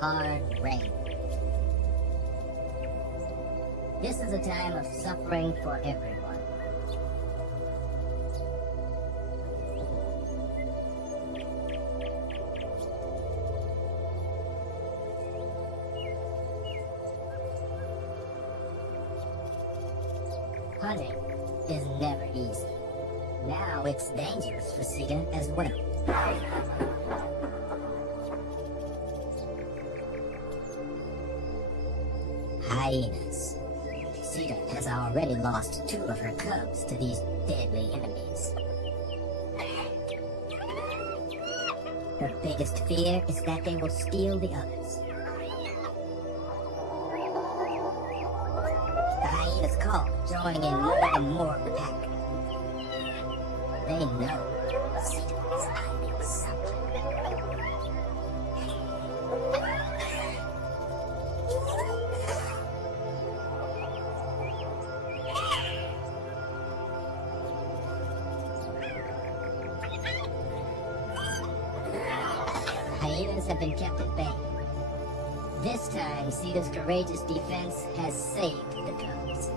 hard rain. This is a time of suffering for everyone. Hunting is never easy. Now it's dangerous for Sita as well. Hyenas. Sita has already lost 2 of her cubs to these deadly enemies. Her biggest fear is that they will steal the others. The hyenas call, drawing in more and more of the pack. They know Sita is hiding something. Hyenas have been kept at bay. This time, Sita's courageous defense has saved the cubs.